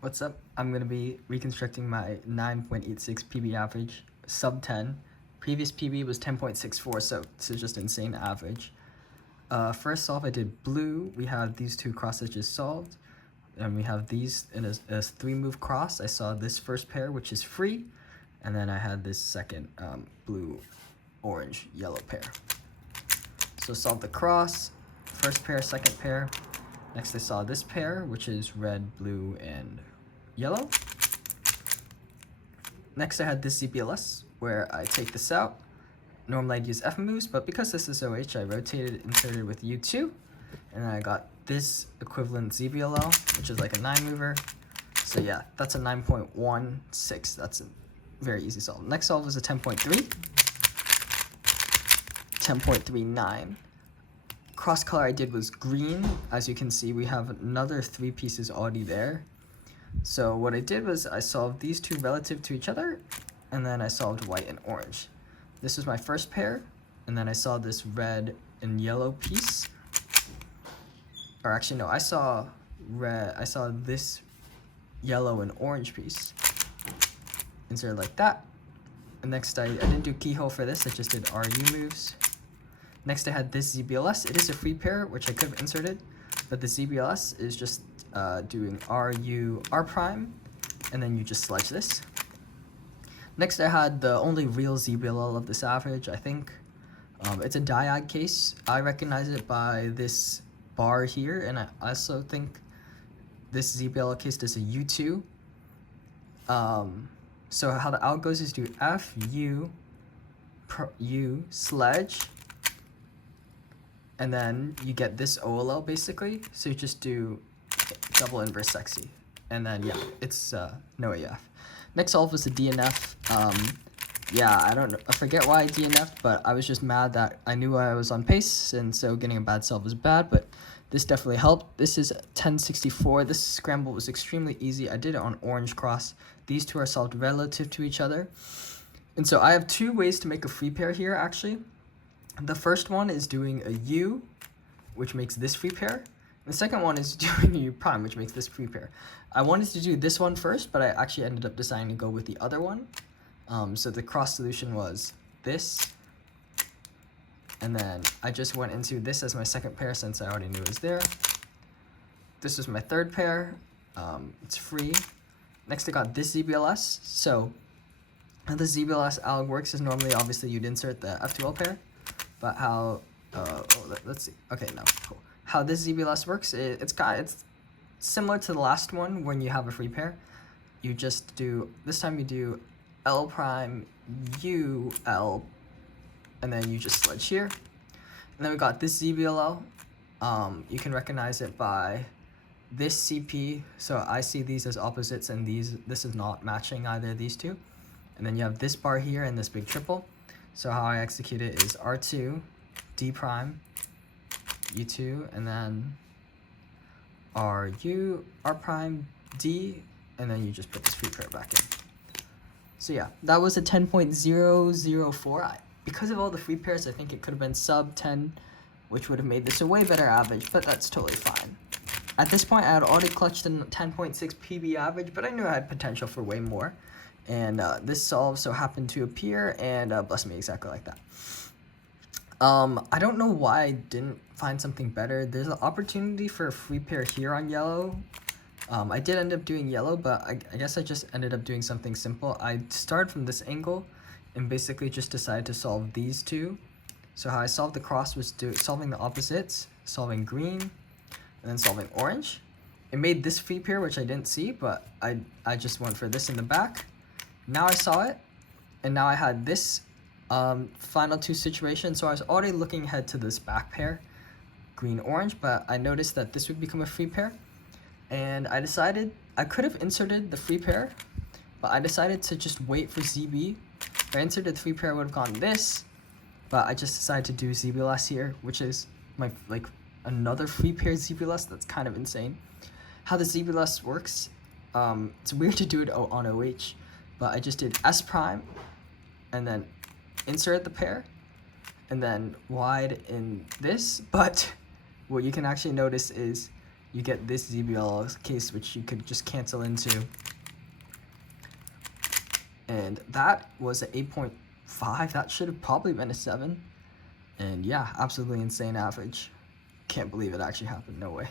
What's up? I'm going to be reconstructing my 9.86 PB average, sub 10. Previous PB was 10.64, so this is just insane average. First off, I did blue. We have these two cross edges solved. And we have these in a 3-move cross. I saw this first pair, which is free. And then I had this second blue, orange, yellow pair. So solve the cross, first pair, second pair. Next I saw this pair, which is red, blue, and yellow. Next I had this ZBLS, where I take this out. Normally I'd use F moves, but because this is OH, I rotated, inserted with U2, and then I got this equivalent ZBLL, which is like a 9-mover. So yeah, that's a 9.16. That's a very easy solve. Next solve was a 10.3. 10.39. Cross color I did was green. As you can see, we have another 3 pieces already there. So what I did was I solved these two relative to each other, and then I solved white and orange. This was my first pair, and then I saw this red and yellow piece. Or actually no, I saw this yellow and orange piece. Insert like that. And next I didn't do keyhole for this, I just did RU moves. Next I had this ZBLS. It is a free pair, which I could have inserted, but the ZBLS is just doing RU R prime, and then you just sledge this. Next I had the only real ZBLL of this average, I think. It's a diag case. I recognize it by this bar here, and I also think this ZBLL case does a U2. So how the out goes is do F, U, U, sledge, and then you get this OLL basically. So you just do double inverse sexy, and then yeah, it's no AF. Next solve was the DNF. Yeah, I forget why I DNF'd, but I was just mad that I knew I was on pace, and so getting a bad solve was bad, but this definitely helped. This is 1064. This scramble was extremely easy. I did it on orange cross. These two are solved relative to each other. And so I have 2 ways to make a free pair here, actually. The first one is doing a U, which makes this free pair. The second one is doing a U prime, which makes this free pair. I wanted to do this one first, but I actually ended up deciding to go with the other one. So the cross solution was this. And then I just went into this as my second pair since I already knew it was there. This was my third pair. It's free. Next I got this ZBLS. So how the ZBLS alg works is normally, obviously, you'd insert the F2L pair. But how, let's see. Okay, no, cool. How this ZBLS works, it's similar to the last one when you have a free pair. You just do, this time you do L prime, U, L, and then you just sledge here. And then we got this ZBLL. You can recognize it by this CP. So I see these as opposites, and this is not matching either of these two. And then you have this bar here and this big triple. So how I execute it is R2, D prime, U2, and then RU, R prime, D, and then you just put this free pair back in. So yeah, that was a 10.004. Because of all the free pairs, I think it could have been sub 10, which would have made this a way better average, but that's totally fine. At this point, I had already clutched a 10.6 PB average, but I knew I had potential for way more. And this solve so happened to appear and bless me exactly like that. I don't know why I didn't find something better. There's an opportunity for a free pair here on yellow. I did end up doing yellow, but I guess I just ended up doing something simple. I started from this angle and basically just decided to solve these two. So how I solved the cross was solving the opposites, solving green, and then solving orange. It made this free pair, which I didn't see, but I just went for this in the back. Now I saw it, and now I had this final 2 situation. So I was already looking ahead to this back pair, green-orange, but I noticed that this would become a free pair. And I decided I could have inserted the free pair, but I decided to just wait for ZB. If I inserted the free pair, I would have gone this, but I just decided to do ZBLS here, which is my another free pair ZBLS. That's kind of insane. How the ZBLS works, it's weird to do it on OH, but I just did S prime, and then insert the pair, and then wide in this. But what you can actually notice is you get this ZBL case, which you could just cancel into. And that was an 8.5. That should have probably been a 7. And yeah, absolutely insane average. Can't believe it actually happened. No way.